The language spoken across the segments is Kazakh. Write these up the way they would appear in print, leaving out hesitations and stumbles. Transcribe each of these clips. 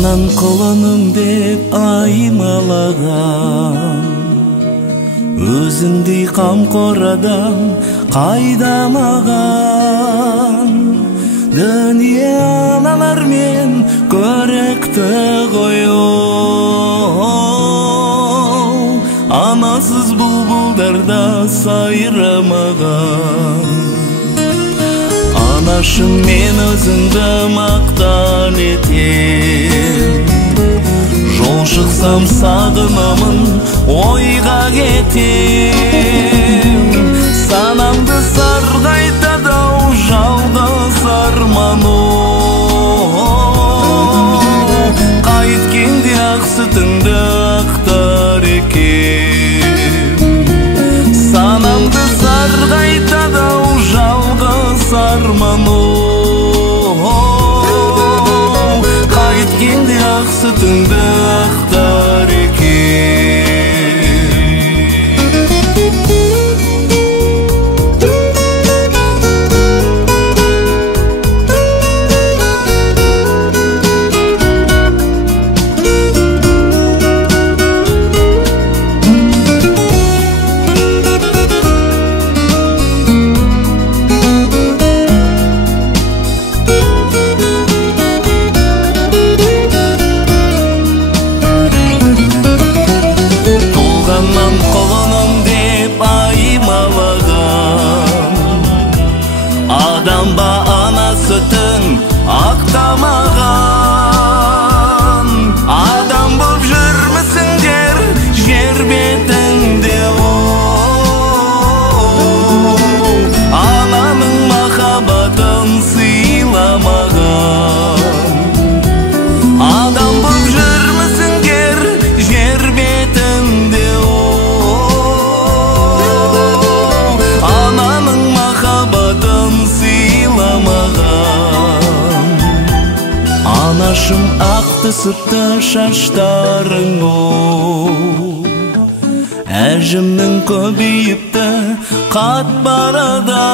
Туғаннан қоланым деп аймалаған, өзіңдей қамқор адам қайда маған. Дүние аналар мен көрікті ғой оу, анасыз бұлбұлдарда сайрамаған. Анашым, мен өзіңді мақтан етем, жол шықсам сағынамын, ойға кетем. Санамды сарғайтады-ау жалғыз арман оу, қайткенде ақ сүтіңді ақтар екем. Санамды сарғайтады-ау жалғыз арман оу, қайткенде ақ сүтіңді ақтар екем. Адам ба ана сүтін ақтамаған, адам боп жүрмісіңдер жер бетінде оу, ананың махаббатын сыйламаған. Адам боп жүрмісіңдер жер бетінде оу, ананың махаббатын сыйламаған. Анашым, ақты сүтті шаштарың оу, әжімнің көбейіпті қат барада.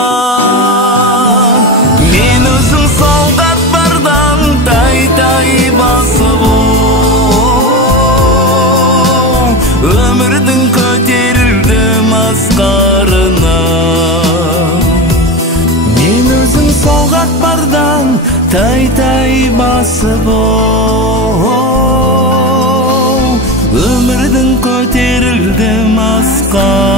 Мен өзім солғат бардан тай-тай басып оу, өмірдің көтерілдім асқарына. Мен өзім солғат бардан тай-тай басып оу, өмірдің көтерілдім асқарына.